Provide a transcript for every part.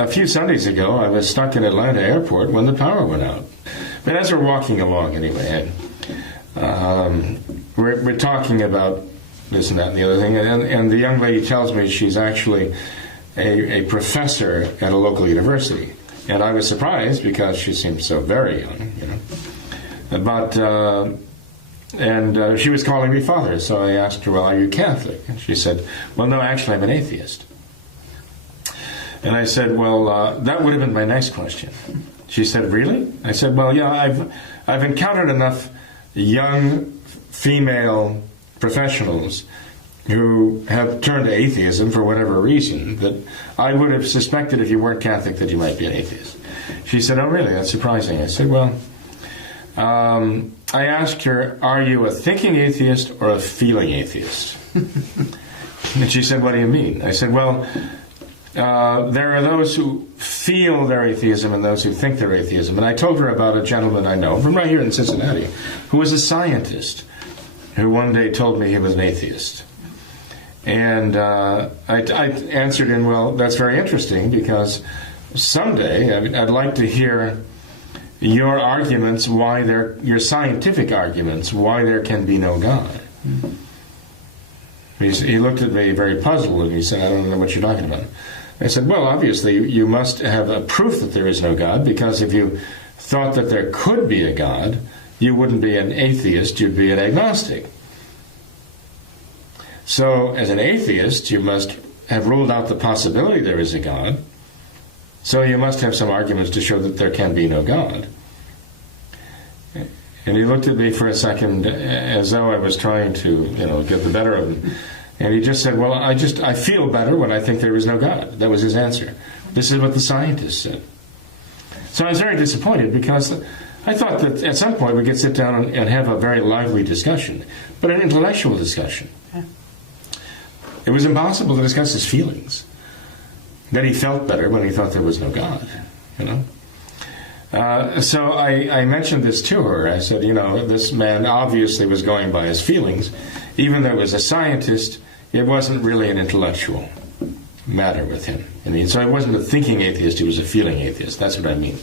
a few Sundays ago, I was stuck in Atlanta airport when the power went out. But as we're walking along anyway, we're talking about this and that and the other thing, and the young lady tells me she's actually a professor at a local university. And I was surprised because she seemed so very young, you know. But, and she was calling me father, so I asked her, well, are you Catholic? And she said, well, no, actually, I'm an atheist. And I said, well, that would have been my next question. She said, really? I said, well, yeah, I've encountered enough young female professionals who have turned to atheism for whatever reason that I would have suspected if you weren't Catholic that you might be an atheist. She said, oh, really? That's surprising. I said, well, I asked her, are you a thinking atheist or a feeling atheist? And she said, what do you mean? I said, well, there are those who feel their atheism and those who think they're atheism. And I told her about a gentleman I know from right here in Cincinnati who was a scientist who one day told me he was an atheist. And I answered him, well, that's very interesting because someday I'd like to hear your arguments, your scientific arguments, why there can be no God. He looked at me very puzzled and he said, I don't know what you're talking about. I said, well, obviously you must have a proof that there is no God, because if you thought that there could be a God, you wouldn't be an atheist, you'd be an agnostic. So as an atheist, you must have ruled out the possibility there is a God, so you must have some arguments to show that there can be no God. And he looked at me for a second as though I was trying to, get the better of him. And he just said, well, I feel better when I think there is no God. That was his answer. This is what the scientists said. So I was very disappointed because I thought that at some point we could sit down and have a very lively discussion, but an intellectual discussion. It was impossible to discuss his feelings. That he felt better when he thought there was no God, So I mentioned this to her. I said, this man obviously was going by his feelings. Even though he was a scientist, it wasn't really an intellectual matter with him. So he wasn't a thinking atheist, he was a feeling atheist. That's what I mean.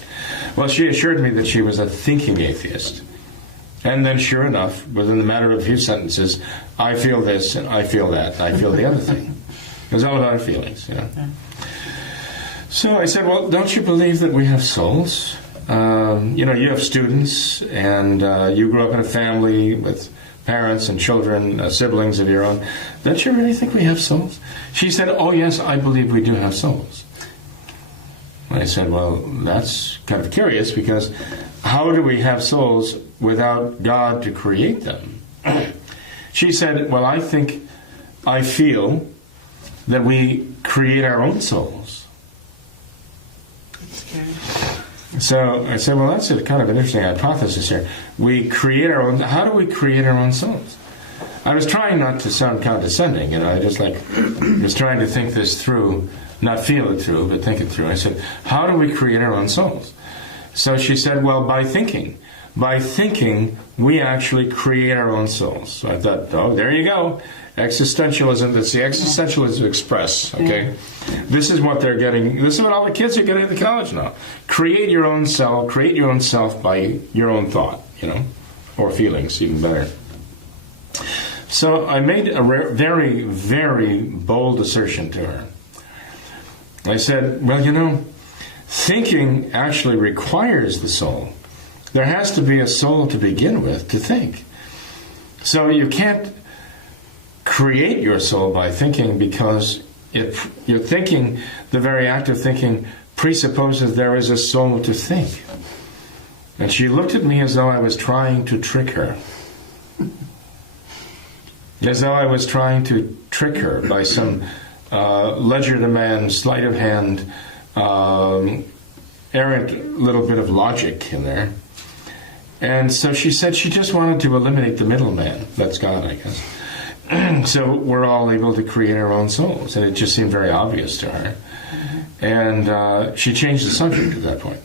Well, she assured me that she was a thinking atheist. And then, sure enough, within a matter of a few sentences, I feel this, and I feel that, and I feel the other thing. It was all about our feelings, So I said, well, don't you believe that we have souls? You have students, and you grew up in a family with parents and children, siblings of your own. Don't you really think we have souls? She said, oh, yes, I believe we do have souls. I said, well, that's kind of curious, because how do we have souls without God to create them? She said, well, I feel that we create our own souls. That's scary. So I said, well, that's kind of an interesting hypothesis here. We create our own. How do we create our own souls? I was trying not to sound condescending, I just was trying to think this through, not feel it through, but think it through. I said, how do we create our own souls? So she said, well, by thinking. By thinking, we actually create our own souls. So I thought, oh, there you go. Existentialism, that's the Existentialism Express, okay? This is what they're getting, this is what all the kids are getting at the college now. Create your own self by your own thought, or feelings, even better. So I made a very, very bold assertion to her. I said, well, thinking actually requires the soul. There has to be a soul to begin with to think. So you can't create your soul by thinking, because if you're thinking, the very act of thinking presupposes there is a soul to think. And she looked at me as though I was trying to trick her. As though I was trying to trick her by some legerdemain, sleight of hand, errant little bit of logic in there. And so she said she just wanted to eliminate the middleman. That's God, I guess. So we're all able to create our own souls, and it just seemed very obvious to her. And she changed the subject at that point.